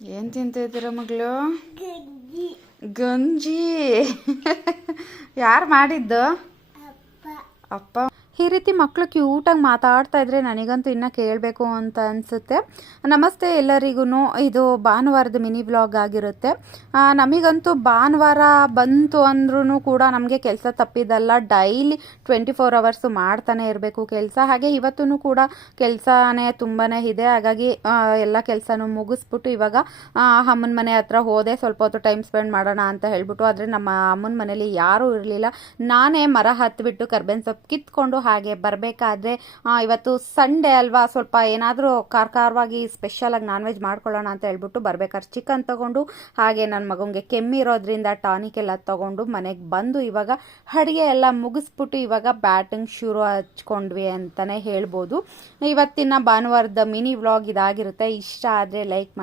ಏನು ತಿಂತಿದ್ದೀರ ಮಗಳು? ಗಂಜಿ. ಯಾರು ಮಾಡಿದ್ದು? ಅಪ್ಪ. ಈ ರೀತಿ ಮಕ್ಕಳು ಕ್ಯೂಟಾಗಿ ಮಾತಾಡ್ತಾ ಇದ್ರೆ ನನಗಂತೂ ಇನ್ನೂ ಕೇಳಬೇಕು ಅಂತ ಅನಿಸುತ್ತೆ. ನಮಸ್ತೆ ಎಲ್ಲರಿಗೂ. ಇದು ಭಾನುವಾರದ ಮಿನಿ ವ್ಲಾಗ್ ಆಗಿರುತ್ತೆ. ನಮಗಂತೂ ಭಾನುವಾರ ಬಂತು ಅಂದ್ರೂ ಕೂಡ ನಮಗೆ ಕೆಲಸ ತಪ್ಪಿದ್ದಲ್ಲ. ಡೈಲಿ 24 ಅವರ್ಸು ಮಾಡ್ತಾನೆ ಇರಬೇಕು ಕೆಲಸ. ಹಾಗೆ ಇವತ್ತೂ ಕೂಡ ಕೆಲಸನೇ ತುಂಬಾ ಇದೆ. ಹಾಗಾಗಿ ಎಲ್ಲ ಕೆಲಸನೂ ಮುಗಿಸ್ಬಿಟ್ಟು ಇವಾಗ ಅಮ್ಮನ ಮನೆ ಹತ್ರ ಹೋದೆ. ಸ್ವಲ್ಪ ಹೊತ್ತು ಟೈಮ್ ಸ್ಪೆಂಡ್ ಮಾಡೋಣ ಅಂತ ಹೇಳ್ಬಿಟ್ಟು. ಆದರೆ ನಮ್ಮ ಅಮ್ಮನ ಮನೇಲಿ ಯಾರೂ ಇರಲಿಲ್ಲ. ನಾನೇ ಮರ ಹತ್ತಿಬಿಟ್ಟು ಕರ್ಬೇವಿನ ಸೊಪ್ಪು ಕಿತ್ಕೊಂಡು ಹಾಗೆ ಬರಬೇಕಾದ್ರೆ ಇವತ್ತು ಸಂಡೇ ಅಲ್ವಾ, ಸ್ವಲ್ಪ ಏನಾದರೂ ಖಾರವಾಗಿ ಸ್ಪೆಷಲಾಗಿ ನಾನ್ ವೆಜ್ ಮಾಡ್ಕೊಳ್ಳೋಣ ಅಂತ ಹೇಳ್ಬಿಟ್ಟು ಬರ್ಬೇಕಾದ್ರೆ ಚಿಕನ್ ತೊಗೊಂಡು ಹಾಗೆ ನನ್ನ ಮಗನಿಗೆ ಕೆಮ್ಮಿರೋದ್ರಿಂದ ಟಾನಿಕ್ ಎಲ್ಲ ತೊಗೊಂಡು ಮನೆಗೆ ಬಂದು ಇವಾಗ ಅಡುಗೆ ಎಲ್ಲ ಮುಗಿಸ್ಬಿಟ್ಟು ಇವಾಗ ಬ್ಯಾಟಿಂಗ್ ಶುರು ಹಚ್ಕೊಂಡ್ವಿ ಅಂತಲೇ ಹೇಳ್ಬೋದು. ಇವತ್ತಿನ ಭಾನುವಾರದ ಮಿನಿ ವ್ಲಾಗ್ ಇದಾಗಿರುತ್ತೆ. ಇಷ್ಟ ಆದರೆ ಲೈಕ್ ಮಾಡಿ.